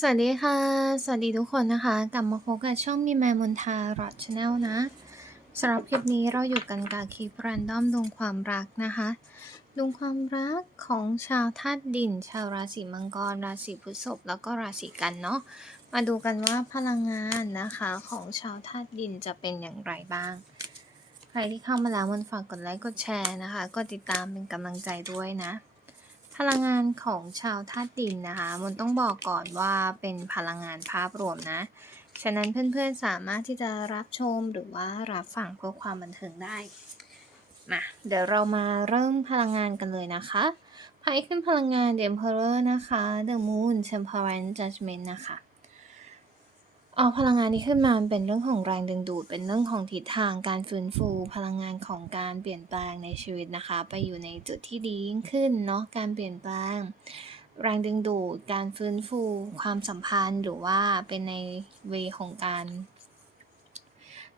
สวัสดีค่ะ สวัสดีทุกคนนะคะ กลับมาพบกับช่องมีแมมนทารอดชาแนลนะสำหรับคลิปนี้เราอยู่กันกับคลิปรันดอมดวงความรักนะคะดวงความรักของชาวธาตุดิน ชาวราศีมังกร ราศีพฤษภแล้วก็ราศีกันเนาะมาดูกันว่าพลังงานนะคะของชาวธาตุดินจะเป็นอย่างไรบ้าง ใครที่เข้ามาแล้วมันฝากกดไลค์กดแชร์นะคะกดติดตามเป็นกำลังใจด้วยนะ พลังงานของชาวธาตุดินนะคะ มันต้องบอกก่อนว่าเป็นพลังงานภาพรวมนะ ฉะนั้นเพื่อนๆสามารถที่จะรับชมหรือว่ารับฟังเพื่อความบันเทิงได้มาเดี๋ยวเรามาเริ่มพลังงานกันเลยนะคะไพ่ขึ้นพลังงานเดมเพอร์นะคะ The Moon Temperance Judgment นะคะ เอาพลังงานนี้ขึ้นมามันเป็นเรื่องของแรงดึงดูด เป็นเรื่องของทิศทางการฟื้นฟู พลังงานของการเปลี่ยนแปลงในชีวิตนะคะ ไปอยู่ในจุดที่ดียิ่งขึ้นเนาะ การเปลี่ยนแปลง แรงดึงดูด การฟื้นฟู ความสัมพันธ์ หรือว่าเป็นในเวของการ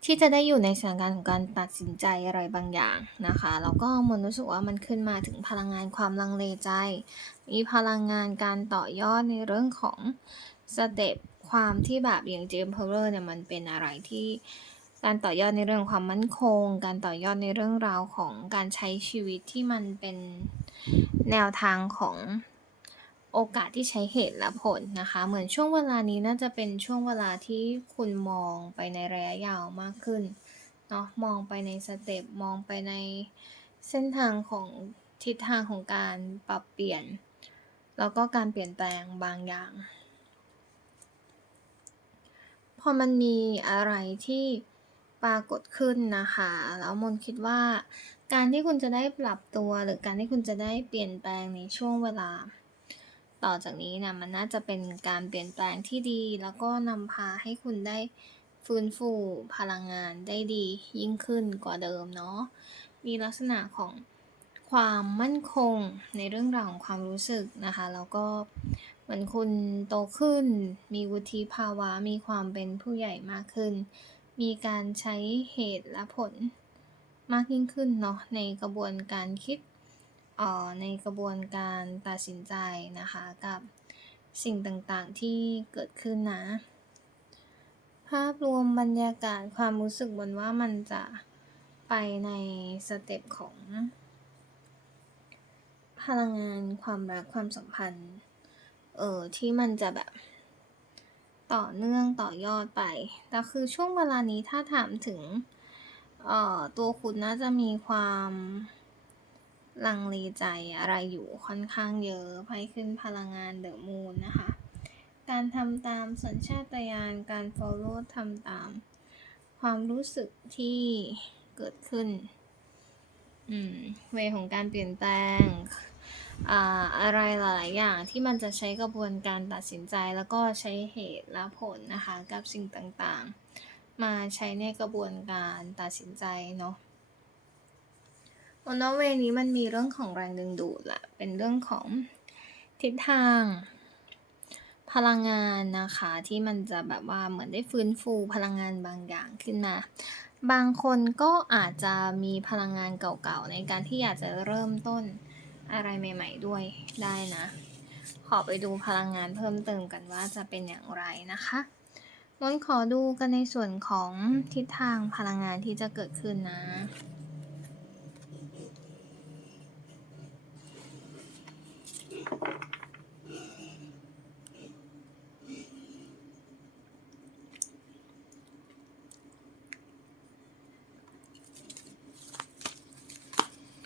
ที่จะได้อยู่ในสถานการณ์ของการตัดสินใจอะไรบางอย่างนะคะ แล้วก็มันรู้สึกว่ามันขึ้นมาถึงพลังงานความลังเลใจ มีพลังงานการต่อยอดในเรื่องของสเต็ป ความที่แบบอย่างเจมเพลเลอร์เนี่ยมันเป็นอะไรที่การต่อยอดในเรื่องความมั่นคง การต่อยอดในเรื่องราวของการใช้ชีวิตที่มันเป็นแนวทางของโอกาสที่ใช้เหตุและผลนะคะ เหมือนช่วงเวลานี้น่าจะเป็นช่วงเวลาที่คุณมองไปในระยะยาวมากขึ้นเนาะมองไปในสเต็ปมองไปในเส้นทางของทิศทางของการปรับเปลี่ยน แล้วก็การเปลี่ยนแปลงบางอย่าง พอมันมีอะไรที่ปรากฏขึ้นนะคะ แล้วมนคิดว่า การที่คุณจะได้ปรับตัวหรือการที่คุณจะได้เปลี่ยนแปลงในช่วงเวลา ต่อจากนี้นะมันน่าจะเป็นการเปลี่ยนแปลงที่ดี แล้วก็นำพาให้คุณได้ฟื้นฟูพลังงานได้ดียิ่งขึ้นกว่าเดิมเนาะมีลักษณะของความมั่นคงในเรื่องราวของความรู้สึกนะคะ แล้วก็ เหมือนคุณโตขึ้น มีวุฒิภาวะ มีความเป็นผู้ใหญ่มากขึ้น มีการใช้เหตุและผลมากยิ่งขึ้นเนาะในกระบวนการคิดออในกระบวนการตัดสินใจนะคะกับสิ่งต่างๆที่เกิดขึ้นนะ ภาพรวมบรรยากาศความรู้สึกบนว่ามันจะไปในสเต็ปของ พลังงานความรักความสัมพันธ์ เออที่มันจะแบบ ต่อเนื่องต่อยอดไปแต่คือช่วงเวลานี้ถ้าถามถึงเอ่อตัวคุณน่าจะมีความลังเลใจอะไรอยู่ค่อนข้างเยอะไพ่ขึ้นพลังงานเดอะมูนนะคะ การทำตามสัญชาตญาณการ follow ทำตาม ความรู้สึกที่เกิดขึ้น อืม เวของการเปลี่ยนแปลง อะไรหลายๆอย่างที่มันจะใช้กระบวนการตัดสินใจ แล้วก็ใช้เหตุและผลนะคะกับสิ่งต่างๆ มาใช้ในกระบวนการตัดสินใจเนาะวันนเวนี้มันมีเรื่องของแรงดึงดูดแหละเป็นเรื่องของทิศทาง พลังงานนะคะที่มันจะแบบว่าเหมือนได้ฟื้นฟูพลังงานบางอย่างขึ้นมาบางคนก็อาจจะมีพลังงานเก่าๆในการที่อยากจะเริ่มต้น อะไรใหม่ ๆ ด้วยได้นะ ขอไปดูพลังงานเพิ่มเติมกันว่าจะเป็นอย่างไรนะคะมนขอดูกันในส่วนของทิศทางพลังงานที่จะเกิดขึ้นนะ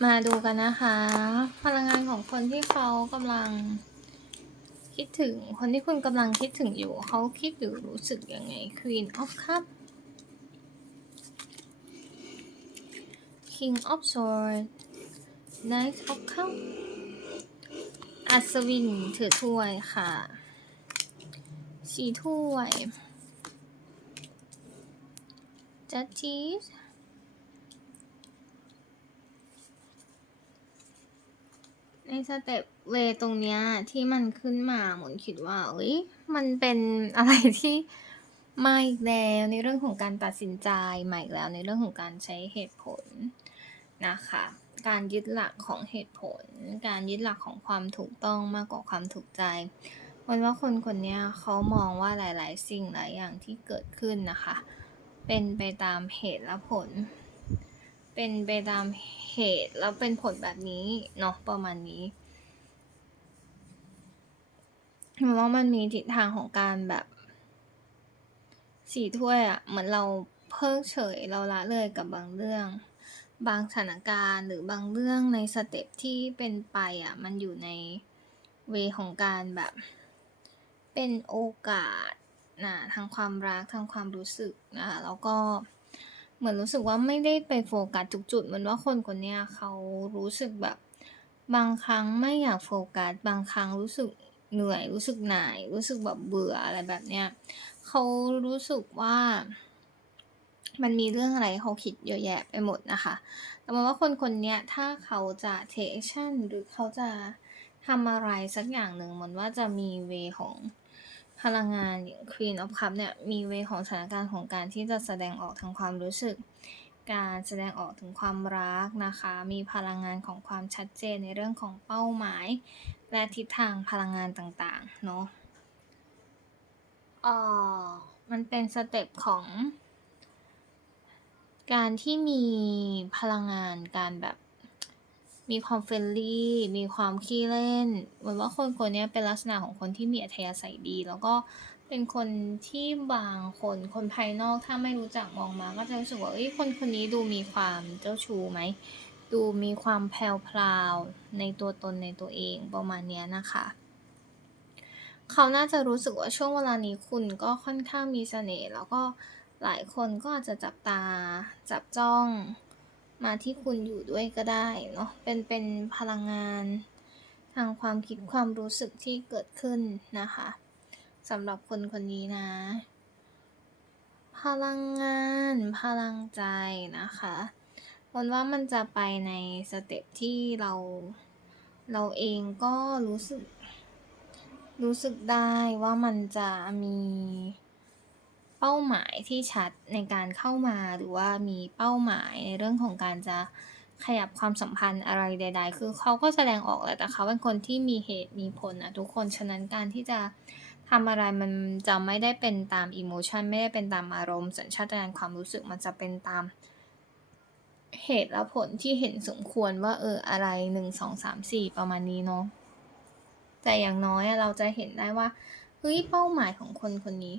มาดูกันนะคะ พลังงานของคนที่เขากำลังคิดถึงคนที่คุณกำลังคิดถึงอยู่ เขาคิดหรือรู้สึกยังไง Queen of Cup King of Swords Knight of Cup อัศวินถือถ้วยค่ะสีถ้วย Judges ในสเต็ปเวย์ตรงเนี้ยที่มันขึ้นมาหมุนคิดว่าเอ้ยมันเป็นอะไรที่มาอีกแล้วในเรื่องของการตัดสินใจใหม่แล้วในเรื่องของการใช้เหตุผลนะคะ การยึดหลักของเหตุผล การยึดหลักของความถูกต้องมากกว่าความถูกใจมันว่าคนคนนี้เขามองว่าหลาย ๆ สิ่งหลายอย่างที่เกิดขึ้นนะคะ เป็นไปตามเหตุและผล เป็นไปตามเหตุ แล้วเป็นผลแบบนี้เนาะประมาณนี้มันว่ามันมีทิศทางของการแบบสี่ถ้วยอะเหมือนเราเพิกเฉยเราละเลยกับบางเรื่อง บางสถานการณ์หรือบางเรื่องในสเต็ปที่เป็นไปอะมันอยู่ในเวของการแบบ เป็นโอกาสนะทางความรักทางความรู้สึกนะคะแล้วก็ เหมือนรู้สึกว่าไม่ได้ไปโฟกัสทุกจุดเหมือนว่าคนคนเนี้ยเขารู้สึกแบบ บางครั้งไม่อยากโฟกัสบางครั้งรู้สึกเหนื่อยรู้สึกหน่าย รู้สึกแบบเบื่ออะไรแบบเนี้ยเขารู้สึกว่า มันมีเรื่องอะไรเขาคิดเยอะแยะไปหมดนะคะแต่มองว่าคนคนนี้ถ้าเขาจะ take action หรือเขาจะทำอะไรสักอย่างหนึ่งเหมือนว่าจะมีเวของ พลังงาน Queen of Cup เนี่ยมีเวของสถานการณ์ของการที่จะแสดงออกทางความรู้สึก การแสดงออกถึงความรักนะคะ มีพลังงานของความชัดเจนในเรื่องของเป้าหมาย และทิศทางพลังงานต่างๆเนาะอ่อมันเป็นสเต็ปของ การที่มีพลังงานการแบบ มีความเฟรนลี่ มีความขี้เล่นเหมือนว่าคนคนนี้เป็นลักษณะของคนที่มีอัธยาศัยดี แล้วก็เป็นคนที่บางคนคนภายนอกถ้าไม่รู้จักมองมา ก็จะรู้สึกว่าเฮ้ยคนคนนี้ดูมีความเจ้าชู้ไหม ดูมีความแพรวในตัวตนในตัวเองประมาณนี้นะคะเขาน่าจะรู้สึกว่าช่วงเวลานี้คุณก็ค่อนข้างมีเสน่ห์แล้วก็หลายคนก็อาจจะจับตาจับจ้อง มาที่คุณอยู่ด้วยก็ได้เนาะเป็นเป็นพลังงาน ทางความคิดความรู้สึกที่เกิดขึ้นนะคะสำหรับคนคนนี้นะ พลังงานพลังใจนะคะมันว่ามันจะไปในสเต็ปที่เราเราเองก็รู้สึก รู้สึกได้ว่ามันจะมี เป้าหมายที่ชัดในการเข้ามาหรือว่ามีเป้าหมายในเรื่องของการจะขยับความสัมพันธ์อะไรใด ๆ คือเขาก็แสดงออกแหละแต่เขาเป็นคนที่มีเหตุมีผลนะทุกคน ฉะนั้นการที่จะทำอะไรมันจะไม่ได้เป็นตามอิโมชันไม่ได้เป็นตามอารมณ์ สัญชาตญาณความรู้สึกมันจะเป็นตามเหตุและผลที่เห็นสมควรว่าเอออะไร1 2 3 4ประมาณนี้เนาะแต่อย่างน้อยเราจะเห็นได้ว่าเฮ้ยเป้าหมายของคนคนนี้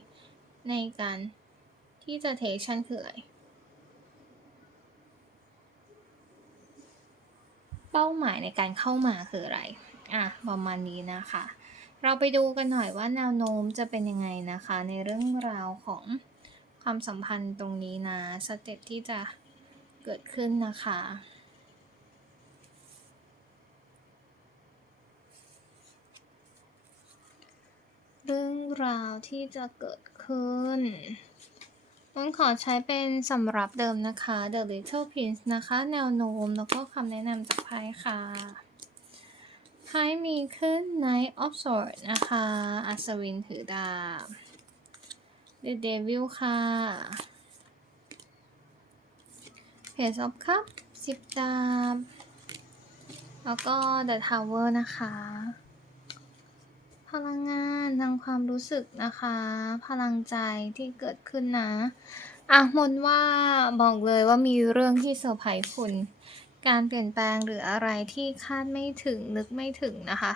ในการที่จะ take action คืออะไร เป้าหมายในการเข้ามาคืออะไร อะ ประมาณนี้นะคะ เราไปดูกันหน่อยว่าแนวโน้มจะเป็นยังไงนะคะ ในเรื่องราวของความสัมพันธ์ตรงนี้นะ สเต็ปที่จะเกิดขึ้นนะคะเรื่องราวที่จะเกิด ขึ้นต้องขอใช้เป็นสำหรับเดิมนะคะ The Little Prince นะคะ แนวโน้มแล้วก็คำแนะนำจากไพ่ค่ะไพ่มีขึ้น Knight of Swords นะคะ อัศวินถือดาบ The Devil ค่ะ Page of Cups สิบดาบ แล้วก็ The Tower นะคะ ลังงานทางความรู้สึกนะคะ พลังใจที่เกิดขึ้นนะ อะมนว่าบอกเลยว่ามีเรื่องที่เซอร์ไพรส์คุณ การเปลี่ยนแปลงหรืออะไรที่คาดไม่ถึงนึกไม่ถึงนะคะ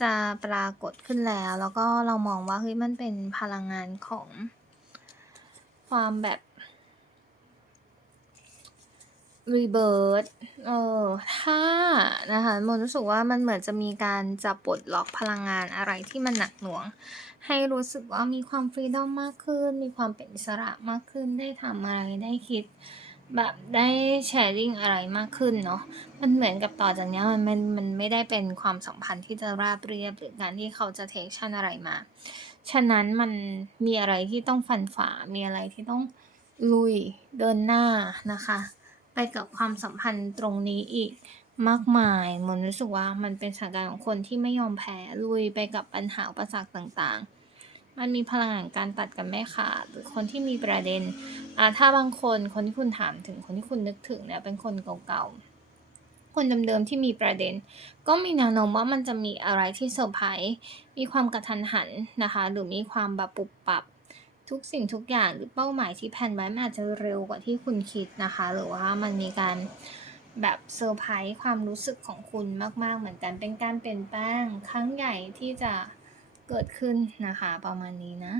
จะปรากฏขึ้นแล้ว แล้วก็เรามองว่าเฮ้ยมันเป็นพลังงานของความแบบ rebirth เออถ้านะคะมนรู้สึกว่ามันเหมือนจะมีการจะปลดล็อกพลังงานอะไรที่มันหนักหน่วง ให้รู้สึกว่ามีความ freedom มากขึ้น มีความเป็นอิสระมากขึ้น ได้ทำอะไรได้คิด แบบได้ sharing อะไรมากขึ้นเนาะ มันเหมือนกับต่อจากเนี้ยมันมันมันไม่ได้เป็นความสัมพันธ์ที่จะราบเรียบหรือการที่เขาจะ take action อะไรมา ฉะนั้นมันมีอะไรที่ต้องฟันฝ่า มีอะไรที่ต้องลุยเดินหน้านะคะ กับความสัมพันธ์ตรงนี้อีกมากมายหมนรู้สึกว่ามันเป็นสถานการณ์ของคนที่ไม่ยอมแพ้ลุยไปกับปัญหาอุปสรรคต่างๆ มันมีพลังงานการตัดกันไม่ขาดหรือคนที่มีประเด็นอ่าถ้าบางคนคนที่คุณถามถึงคนที่คุณนึกถึงเนี่ยเป็นคนเก่าคนเดิมๆที่มีประเด็น ก็มีแนวโน้มว่ามันจะมีอะไรที่เซอร์ไพรส์มีความกระทันหันนะคะ หรือมีความแบบปุบปับ ทุกสิ่งทุกอย่างหรือเป้าหมายที่แพลนไว้มันอาจจะเร็วกว่าที่คุณคิดนะคะ หรือว่ามันมีการแบบเซอร์ไพรส์ความรู้สึกของคุณมาก ๆ เหมือนกันเป็นการเปลี่ยนแปลงครั้งใหญ่ที่จะเกิดขึ้นนะคะประมาณนี้นะ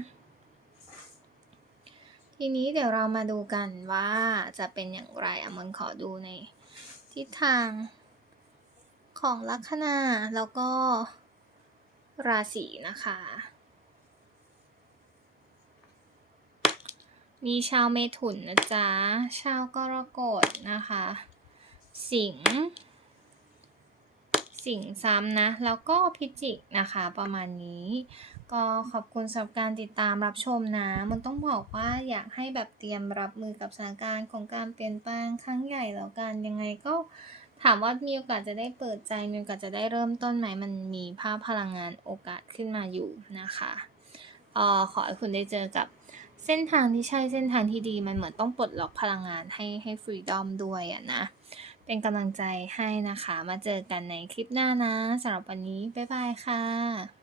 ทีนี้เดี๋ยวเรามาดูกันว่าจะเป็นอย่างไรอมันขอดูในทิศทางของลัคนาแล้วก็ราศีนะคะ มีชาวเมถุนนะจ๊ะ ชาวกรกฎนะคะ สิง สิงซ้ำนะ แล้วก็พิจิกนะคะ ประมาณนี้ ก็ขอบคุณสำหรับการติดตามรับชมนะ มันต้องบอกว่าอยากให้แบบเตรียมรับมือกับสถานการณ์ของการเปลี่ยนแปลงครั้งใหญ่แล้วกัน ยังไงก็ถามว่ามีโอกาสจะได้เปิดใจ มีโอกาสจะได้เริ่มต้นไหม มันมีภาพพลังงานโอกาสขึ้นมาอยู่นะคะเอ่อขอให้คุณได้เจอกับ เส้นทางที่ใช่เส้นทางที่ดีมันเหมือนต้องปลดล็อกพลังงานให้ให้ฟรีดอมด้วยอะนะ เป็นกำลังใจให้นะคะ มาเจอกันในคลิปหน้านะสำหรับวันนี้ บ๊ายบายค่ะ